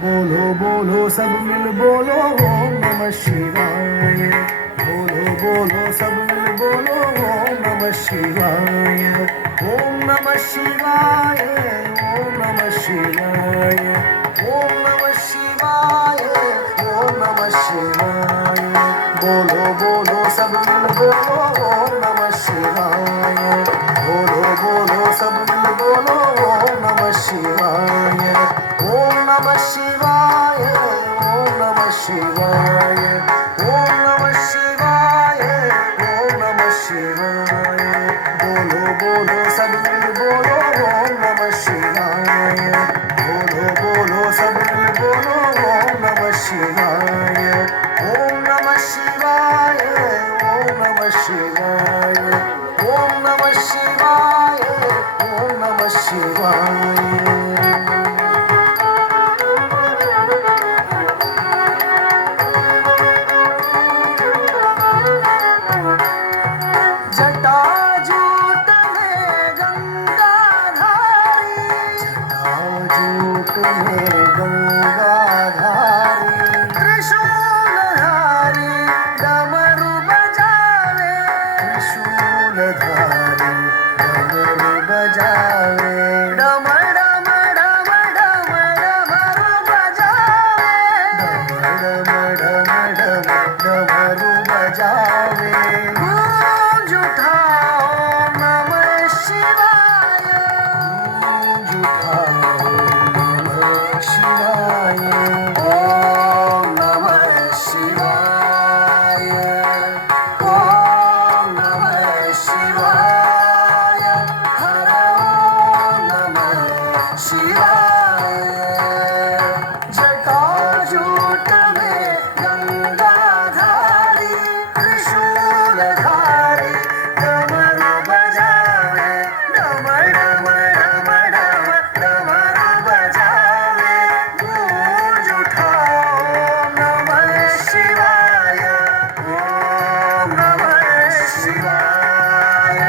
बोलो बोलो सब मिल बोलो ओम नमः शिवाय। बोलो बोलो सब मिल बोलो ओम नमः शिवाय। ओम नमः शिवाय। ओम नमः शिवाय। ओम नमः शिवाय। ओम नमः शिवाय। बोलो बोलो सब मिल बोलो ओम नमः शिवाय। बोलो बोलो सब मिल बोलो ओम नमः शिवाय। ओम नमः शिवाय। ओम नमः शिवाय। ओम नमः शिवाय। ओम नमः शिवाय। बोलो बोलो सब मिल बोलो ओम नमः शिवाय। बोलो बोलो सब मिल बोलो ओम नमः शिवाय। ओम नमः शिवाय। ओम नमः शिवाय। ओम नमः शिवाय। ओम नमः शिवाय। जटाजूट में गंगाधारी। जटाजूट में गंगाधारी। त्रिशूलधारी डमरू बजावे। त्रिशूलधारी डमरू बजावे। डम डम डम डम डमरू बजावे। डम डम डम डम डमरू बजावे। गूंज उठाओ नमः शिवाय। गूंज उठाओ नमः शिवाय। ओम नमः शिवाय। ओम नमः शिवाय। हर ओम नमः शिवाय। जटाजूट में गंगाधारी। त्रिशूलधारी डमरू बजावे। डम डम डम डम डमरू बजावे। गूंज उठाओ नमः शिवाय। ओम नमः शिवाय।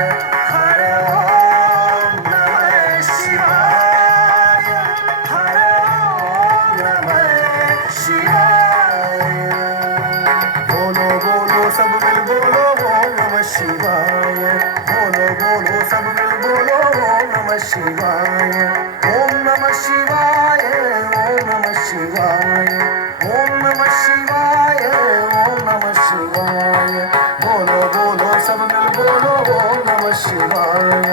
हर ओम नमः शिवाय। हर ओम नमः शिवाय। बोलो बोलो सब मिल बोलो ओम नमः शिवाय। बोलो बोलो सब मिल बोलो ओम नमः शिवाय। ओम नमः शिवाय। ओम नमः शिवाय। ओम नमः शिवाय। ओम नमः शिवाय। बोलो बोलो सब मिल बोलो ओम नमः शिवाय।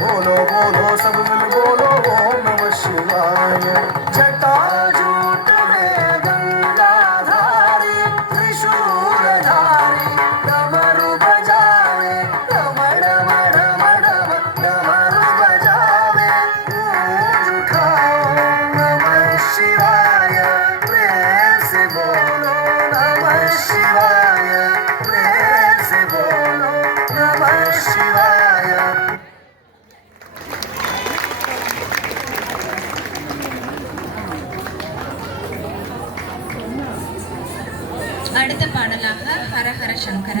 बोलो बोलो सब मिल बोलो ओम नमः शिवाय। जटाजूट में गंगाधारी। त्रिशूलधारी डमरू बजावे। डम डम डम डम डमरू बजावे। गूंज उठाओ नमः शिवाय। प्रेम से बोलो नमः शिवाय। प्रेम से बोलो नमः शिवाय। அடுத்த பாடலாக ஹர ஹர சங்கர